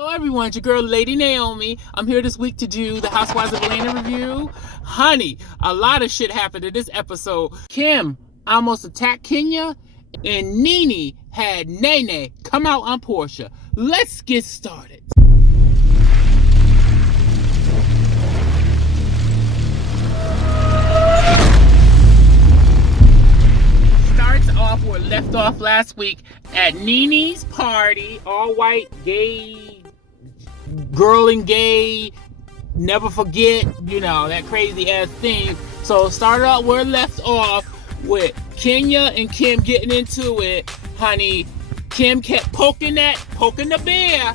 Hello everyone, it's your girl Lady Naomi. I'm here this week to do the Housewives of Atlanta review. Honey, a lot of shit happened in this episode. Kim almost attacked Kenya, and Nene had Nene come out on Portia. Let's get started. Starts off where it left off last week at Nene's party, all white, gay, girl and gay, never forget, that crazy ass thing. So it started out where it left off with Kenya and Kim getting into it. Honey, Kim kept poking the bear,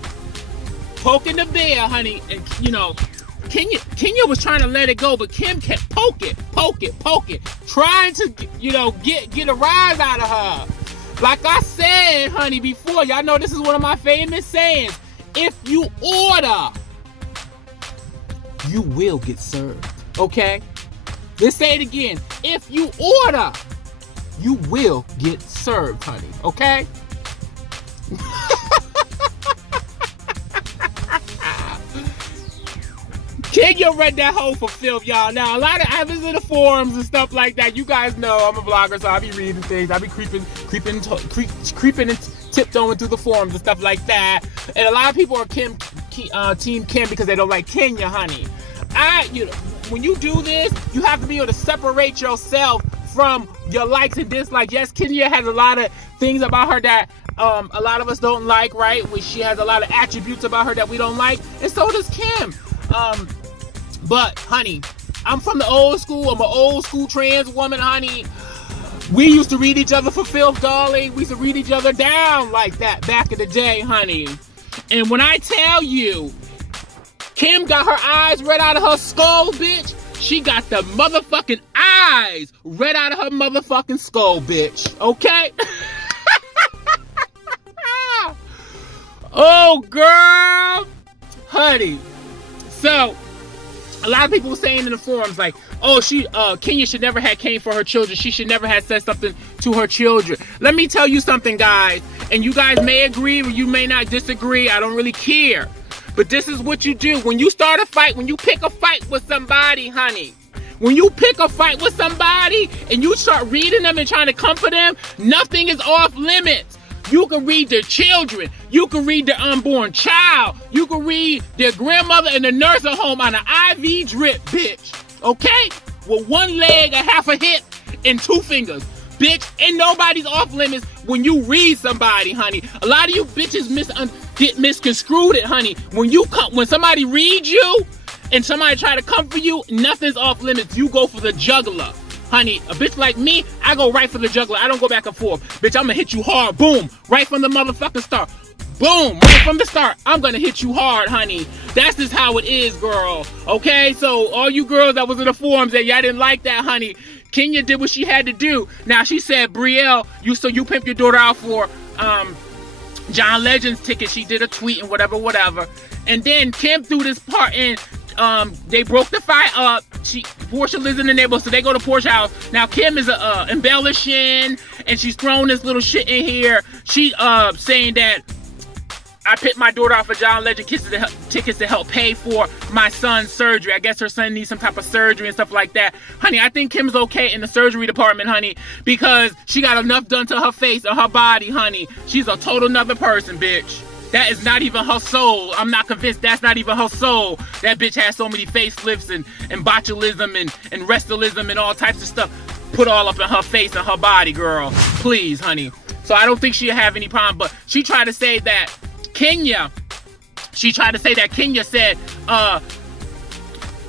honey. And Kenya was trying to let it go, but Kim kept poking, trying to, get a rise out of her. Like I said, honey, before, y'all know this is one of my famous sayings. If you order, you will get served. Okay? Let's say it again. If you order, you will get served, honey. Okay? Kenya read that whole for filth, y'all. Now, I visit the forums and stuff like that. You guys know I'm a blogger, so I be reading things. I be creeping and tiptoeing through the forums and stuff like that. And a lot of people are Team Kim because they don't like Kenya, honey. When you do this, you have to be able to separate yourself from your likes and dislikes. Yes, Kenya has a lot of things about her that a lot of us don't like, right? She has a lot of attributes about her that we don't like, and so does Kim. But, honey, I'm from the old school. I'm an old school trans woman, honey. We used to read each other for filth, darling. We used to read each other down like that back in the day, honey. And when I tell you, Kim got her eyes read out of her skull, bitch. She got the motherfucking eyes read out of her motherfucking skull, bitch. Okay? Oh, girl. Honey. So, a lot of people were saying in the forums, like, oh, Kenya should never have came for her children. She should never have said something to her children. Let me tell you something, guys. And you guys may agree or you may not disagree. I don't really care. But this is what you do. When you start a fight, when you pick a fight with somebody, honey, when you pick a fight with somebody and you start reading them and trying to comfort them, nothing is off limits. You can read their children. You can read their unborn child. You can read their grandmother in the nursing home on an IV drip, bitch. Okay? With one leg, a half a hip, and 2 fingers. Bitch, ain't nobody's off limits when you read somebody, honey. A lot of you bitches get misconstrued it, honey. When somebody reads you and somebody try to comfort you, nothing's off limits. You go for the jugular. Honey, a bitch like me, I go right for the jugular. I don't go back and forth. Bitch, I'm gonna hit you hard. Boom. Right from the motherfucking start. Boom. Right from the start. I'm gonna hit you hard, honey. That's just how it is, girl. Okay? So, all you girls that was in the forums that y'all didn't like that, honey, Kenya did what she had to do. Now, she said, Brielle, you pimped your daughter out for John Legend's ticket. She did a tweet and whatever. And then Kim threw this part in. They broke the fight up. Portia lives in the neighborhood, so they go to Portia's house. Now Kim is embellishing, and she's throwing this little shit in here. She saying that I picked my daughter off of John Legend tickets to help pay for my son's surgery. I guess her son needs some type of surgery and stuff like that. Honey, I think Kim's okay in the surgery department, honey, because she got enough done to her face and her body, honey. She's a total nother person, bitch. That is not even her soul. I'm not convinced that's not even her soul. That bitch has so many facelifts and botulism and restylism and all types of stuff put all up in her face and her body, girl. Please, honey. So I don't think she'll have any problem. But she tried to say that Kenya said,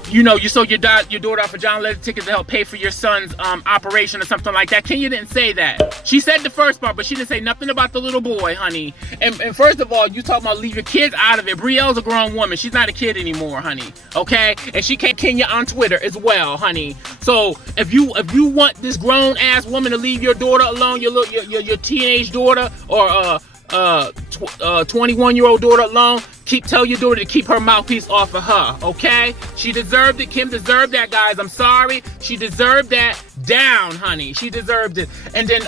you sold your daughter off of John Legend tickets to help pay for your son's operation or something like that. Kenya didn't say that. She said the first part, but she didn't say nothing about the little boy, honey. And first of all, you talking about leave your kids out of it. Brielle's a grown woman. She's not a kid anymore, honey. Okay? And she can't Kenya on Twitter as well, honey. So if you want this grown ass woman to leave your daughter alone, your teenage daughter or 21-year-old daughter alone, tell your daughter to keep her mouthpiece off of her, okay? She deserved it. Kim deserved that, guys. I'm sorry. She deserved that down, honey. She deserved it. And then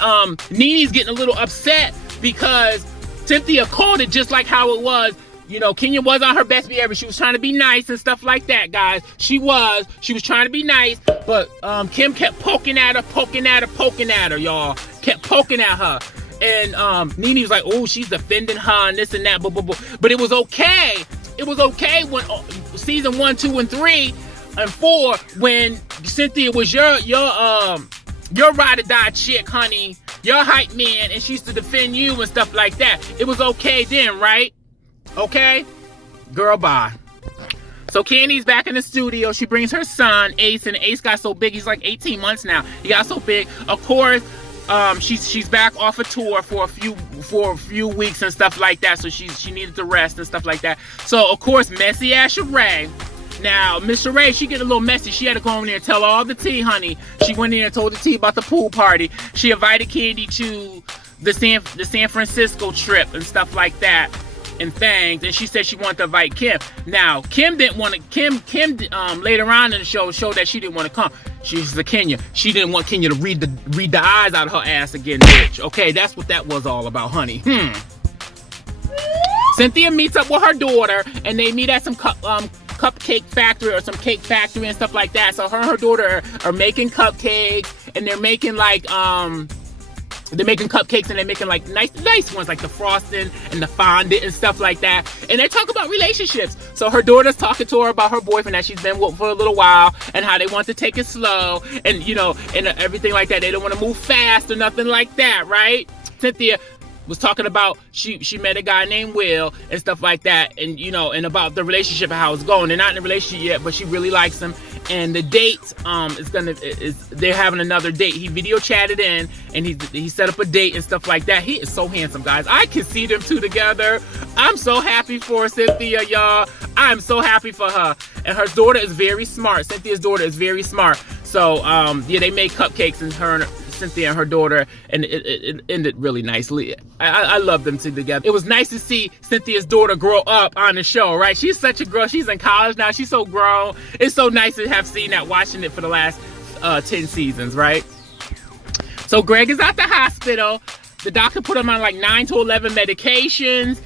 Nene's getting a little upset because Cynthia called it just like how it was. You know, Kenya was on her best behavior. She was trying to be nice and stuff like that, guys. She was trying to be nice, but Kim kept poking at her, y'all. Kept poking at her. And Nene was like, oh, she's defending her and this and that, blah, blah, blah. But it was okay. It was okay when season 1, 2, and 3 and 4, when Cynthia was your ride or die chick, honey, your hype man, and she used to defend you and stuff like that. It was okay then, right? Okay? Girl, bye. So Candy's back in the studio. She brings her son, Ace, and Ace got so big. He's like 18 months now. He got so big. Of course, she's back off a tour for a few weeks and stuff like that. So she needed to rest and stuff like that. So of course, messy ass Sheree. Now, Miss Sheree, she get a little messy. She had to go in there and tell all the tea, honey. She went in there and told the tea about the pool party. She invited Candy to the San Francisco trip and stuff like that and things. And she said she wanted to invite Kim. Now, Kim didn't want to. Kim later on in the show showed that she didn't want to come. She's the Kenya. She didn't want Kenya to read the eyes out of her ass again, bitch. Okay, that's what that was all about, honey. Cynthia meets up with her daughter, and they meet at some cupcake factory or some cake factory and stuff like that. So her and her daughter are making cupcakes, and they're making like they're making cupcakes, and they're making like nice ones, like the frosting and the fondant and stuff like that. And they talk about relationships. So her daughter's talking to her about her boyfriend that she's been with for a little while, and how they want to take it slow, and you know, and everything like that. They don't want to move fast or nothing like that, right? Cynthia was talking about she met a guy named Will and stuff like that, and you know, and about the relationship and how it's going. They're not in a relationship yet, but she really likes him. And the date they're having another date. He video chatted in, and he set up a date and stuff like that. He is so handsome, guys. I can see them two together. I'm so happy for Cynthia, y'all. I'm so happy for her. And her daughter is very smart. Cynthia's daughter is very smart. So yeah, they made cupcakes, and Cynthia and her daughter, and it ended really nicely. I love them two together. It was nice to see Cynthia's daughter grow up on the show, right? She's such a girl. She's in college now. She's so grown. It's so nice to have seen that, watching it for the last 10 seasons, right? So Greg is at the hospital. The doctor put him on like 9 to 11 medications.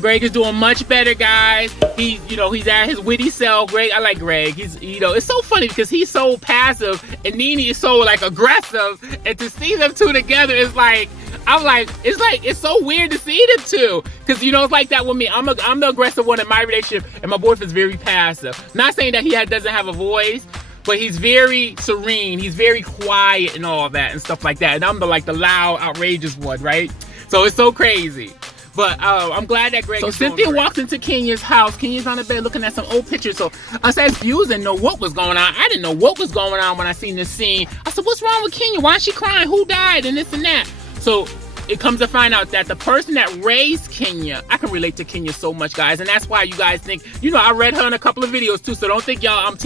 Greg is doing much better, guys. He's at his witty self. Greg, I like Greg. It's so funny because he's so passive and Nene is so like aggressive, and to see them two together is like, it's so weird to see them two, because it's like that with me. I'm the aggressive one in my relationship, and my boyfriend's very passive. Not saying that he doesn't have a voice, but he's very serene. He's very quiet and all that and stuff like that. And I'm the loud, outrageous one, right? So it's so crazy. But I'm glad that Greg. So Cynthia walks into Kenya's house. Kenya's on the bed looking at some old pictures. So us as viewers didn't know what was going on. I didn't know what was going on when I seen this scene. I said, what's wrong with Kenya? Why is she crying? Who died? And this and that. So it comes to find out that the person that raised Kenya, I can relate to Kenya so much, guys. And that's why you guys think, I read her in a couple of videos too. So don't think y'all,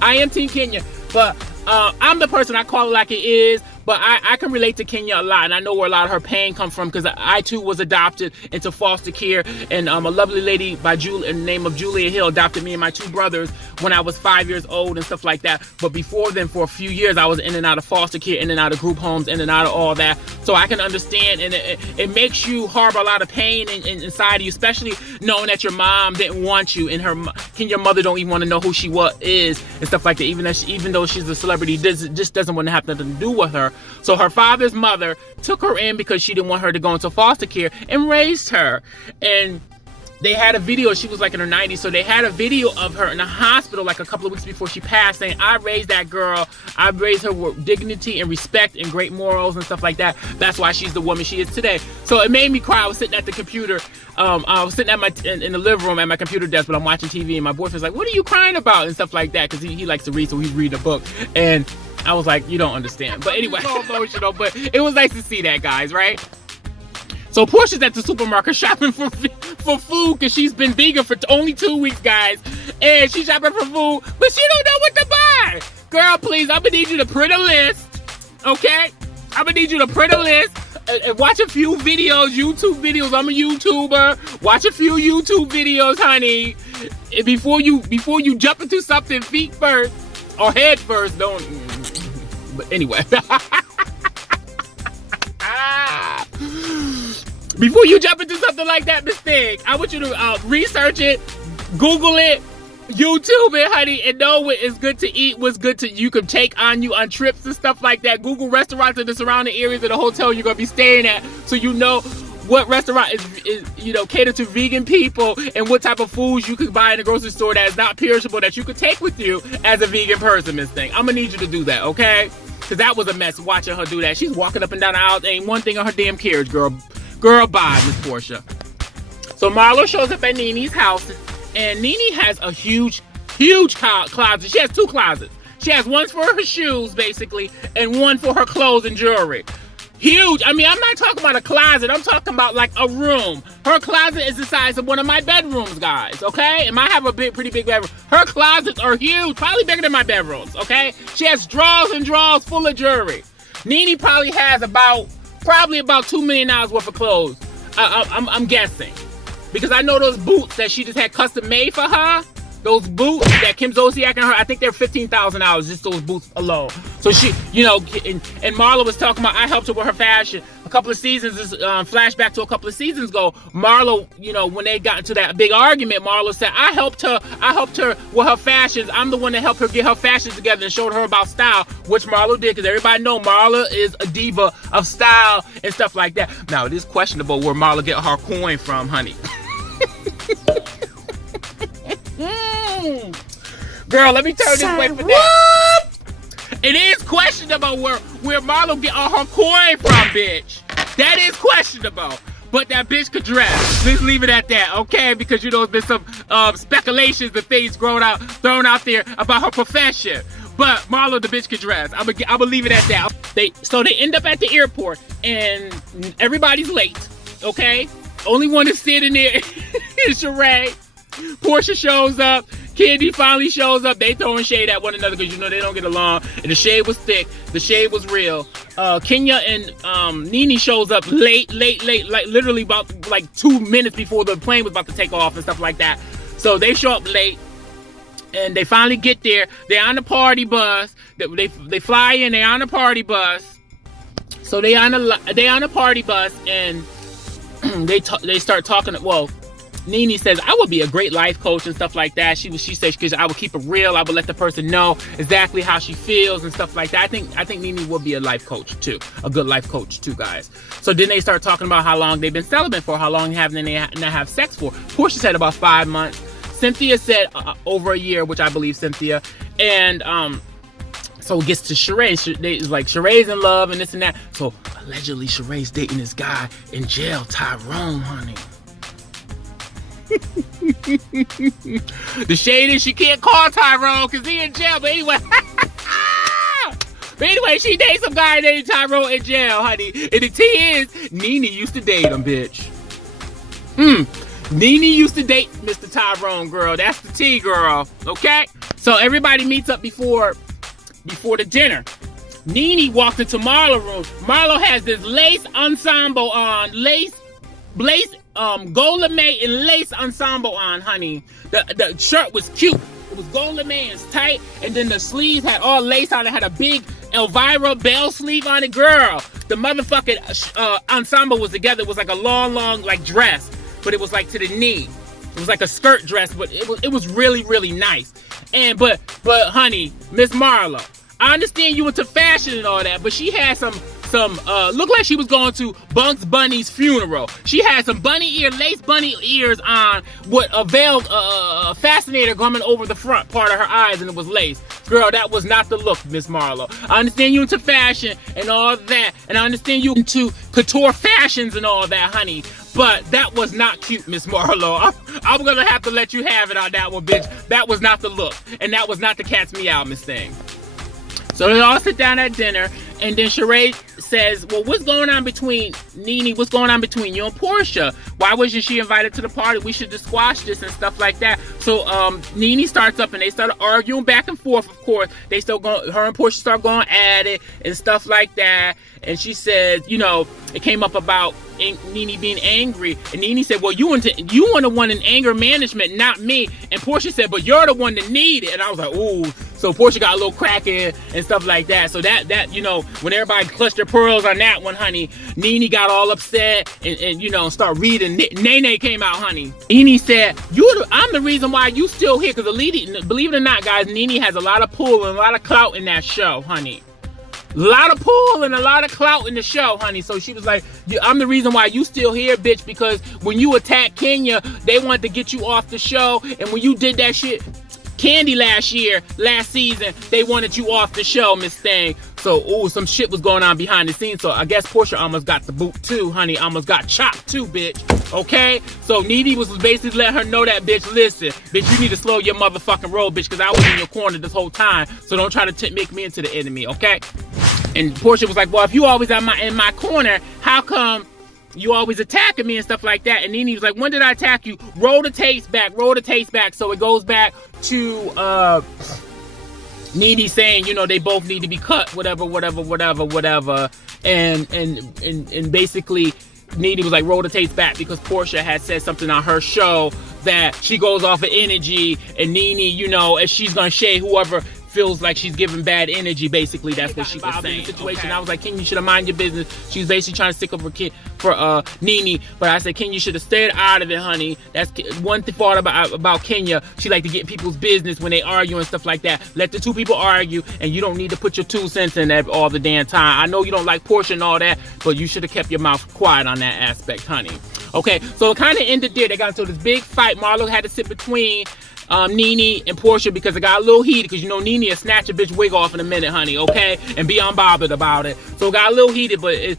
I am Team Kenya. But I'm the person, I call it like it is. But I can relate to Kenya a lot, and I know where a lot of her pain comes from, because I too was adopted into foster care, and a lovely lady in the name of Julia Hill adopted me and my 2 brothers when I was 5 years old and stuff like that. But before then, for a few years, I was in and out of foster care, in and out of group homes, in and out of all that. So I can understand, and it makes you harbor a lot of pain inside of you, especially knowing that your mom didn't want you, and your mother don't even want to know who she is and stuff like that. Even though she's a celebrity, just doesn't want to have nothing to do with her. So her father's mother took her in because she didn't want her to go into foster care, and raised her. And they had a video. She was like in her 90s, so they had a video of her in the hospital like a couple of weeks before she passed, saying, I raised that girl. I raised her with dignity and respect and great morals and stuff like that. That's why she's the woman she is today. So it made me cry. I was sitting at the computer. I was sitting in the living room at my computer desk, but I'm watching TV, and my boyfriend's like, what are you crying about? And stuff like that, because he likes to read, so he's reading a book. And I was like, you don't understand. But anyway, so emotional. But it was nice to see that, guys, right? So Portia's at the supermarket shopping for food, because she's been vegan for only 2 weeks, guys. And she's shopping for food, but she don't know what to buy. Girl, please, I'm going to need you to print a list, okay? I'm going to need you to print a list and watch a few videos, YouTube videos. I'm a YouTuber. Watch a few YouTube videos, honey. And before you jump into something feet first or head first, don't. But anyway. Before you jump into something like that, Miss Thing, I want you to research it, Google it, YouTube it, honey, and know what is good to eat, what's good to you can take on you on trips and stuff like that. Google restaurants in the surrounding areas of the hotel you're gonna be staying at, so you know what restaurant is catered to vegan people and what type of foods you can buy in the grocery store that is not perishable that you could take with you as a vegan person, Miss Thing. I'm gonna need you to do that, okay? Because that was a mess watching her do that. She's walking up and down the aisles, ain't one thing on her damn carriage, girl. Girl, bye, Miss Portia. So Marlo shows up at Nene's house, and Nene has a huge closet. She has 2 closets. She has one for her shoes, basically, and one for her clothes and jewelry. Huge. I mean, I'm not talking about a closet. I'm talking about like a room. Her closet is the size of one of my bedrooms, guys, okay? And I have a pretty big bedroom. Her closets are huge, probably bigger than my bedrooms, okay? She has drawers and drawers full of jewelry. Nene probably has about $2 million worth of clothes. I'm guessing. Because I know those boots that she just had custom made for her, those boots that Kim Zolciak and her, I think they're $15,000, just those boots alone. So she, and Marlo was talking about, I helped her with her fashion. A couple of seasons, flashback to a couple of seasons ago, Marlo, when they got into that big argument, Marlo said, I helped her with her fashions. I'm the one that helped her get her fashions together and showed her about style, which Marlo did, because everybody know Marlo is a diva of style and stuff like that. Now, it is questionable where Marlo get her coin from, honey. Girl, let me turn this way for that. It is questionable where Marlo get all her coin from, bitch. That is questionable. But that bitch could dress. Let's leave it at that, okay? Because there's been some speculations and things thrown out there about her profession. But Marlo, the bitch could dress. I'm gonna leave it at that. So they end up at the airport and everybody's late, okay? Only one is sitting there is Sheree. Portia shows up. Candy finally shows up. They throwing shade at one another because they don't get along. And the shade was thick. The shade was real. Kenya and Nene shows up late, like literally about 2 minutes before the plane was about to take off and stuff like that. So they show up late. And they finally get there. They're on the party bus. They fly in. They're on the party bus. So they on the party bus and they start talking. Well, Nene says, I would be a great life coach and stuff like that. She says, because I would keep it real. I would let the person know exactly how she feels and stuff like that. I think Nene would be a life coach too. A good life coach too, guys. So then they start talking about how long they've been celibate for, how long haven't they not have sex for. Portia said about 5 months. Cynthia said over a year, which I believe Cynthia. And so it gets to Sheree. It's like Sheree's in love and this and that. So allegedly Sheree's dating this guy in jail, Tyrone, honey. The shade is she can't call Tyrone because he in jail. But anyway, she dates some guy named Tyrone in jail, honey. And the tea is, Nene used to date him, bitch. Nene used to date Mr. Tyrone, girl. That's the tea, girl. Okay? So everybody meets up before the dinner. Nene walked into Marlo's room. Marlo has this lace ensemble on, gold lame and lace ensemble on, honey. The shirt was cute. It was gold lame and tight, and then the sleeves had all lace on it. Had a big Elvira Bell sleeve on it, girl. The motherfucking ensemble was together. It was like a long like dress, but it was like to the knee. It was like a skirt dress, but it was really, really nice. And but honey, Miss Marlo, I understand you into fashion and all that, but she had some looked like she was going to Bugs Bunny's funeral. She had some lace bunny ears on with a veiled fascinator coming over the front part of her eyes, and it was lace. Girl, that was not the look, Miss Marlo. I understand you into fashion and all that, and I understand you into couture fashions and all that, honey, but that was not cute, Miss Marlo. I'm gonna have to let you have it on that one, bitch. That was not the look, and that was not the cat's meow, Miss Thing. So they all sit down at dinner, and then Sheree says, well, what's going on between Nene? What's going on between you and Portia? Why wasn't she invited to the party? We should just squash this and stuff like that. So Nene starts up and they start arguing back and forth, of course. Her and Portia start going at it and stuff like that. And she says, it came up about Nene being angry. And Nene said, well, you want the one in anger management, not me. And Portia said, but you're the one that need it. And I was like, ooh. So Portia got a little cracking and stuff like that. So that you know, when everybody clutched their pearls on that one, honey, Nene got all upset and you know, start reading. Nene came out, honey. Nene said, I'm the reason why you still here, because believe it or not, guys, Nene has a lot of pull and a lot of clout in that show, honey. A lot of pull and a lot of clout in the show, honey. So she was like, I'm the reason why you still here, bitch, because when you attacked Kenya, they wanted to get you off the show. And when you did that shit, Candy last season, they wanted you off the show, Miss Thing. So, ooh, some shit was going on behind the scenes. So I guess Portia almost got the boot too, honey. Almost got chopped too, bitch. Okay? So Nene was basically letting her know that, bitch, listen, bitch, you need to slow your motherfucking roll, bitch, because I was in your corner this whole time. So don't try to make me into the enemy, okay? And Portia was like, well, if you always in my corner, how come you always attacking me and stuff like that? And Nene was like, when did I attack you? Roll the tapes back. So it goes back to Nene saying, you know, they both need to be cut, whatever. And basically Nene was like, roll the tapes back, because Portia had said something on her show that she goes off of energy, and Nene, you know, and she's gonna shade whoever feels like she's giving bad energy. Basically, that's what she was saying. Situation. Okay. I was like, Ken, you should have mind your business. She was basically trying to stick up for Nene, but I said, Ken, you should have stayed out of it, honey. That's one thought about Kenya. She like to get people's business when they argue and stuff like that. Let the two people argue, and you don't need to put your 2 cents in that all the damn time. I know you don't like Portia and all that, but you should have kept your mouth quiet on that aspect, honey. Okay, so it kind of ended there. They got into this big fight. Marlo had to sit between Nene and Portia because it got a little heated, because you know Nene will snatch a bitch wig off in a minute, honey, okay, and be unbothered about it. So it got a little heated, but it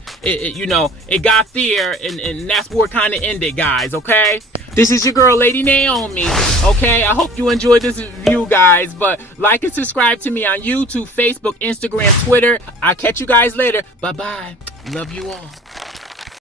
you know, it got there, and that's where it kind of ended, guys, okay? This is your girl, Lady Naomi, okay? I hope you enjoyed this review, guys, but like and subscribe to me on YouTube, Facebook, Instagram, Twitter. I'll catch you guys later. Bye-bye. Love you all.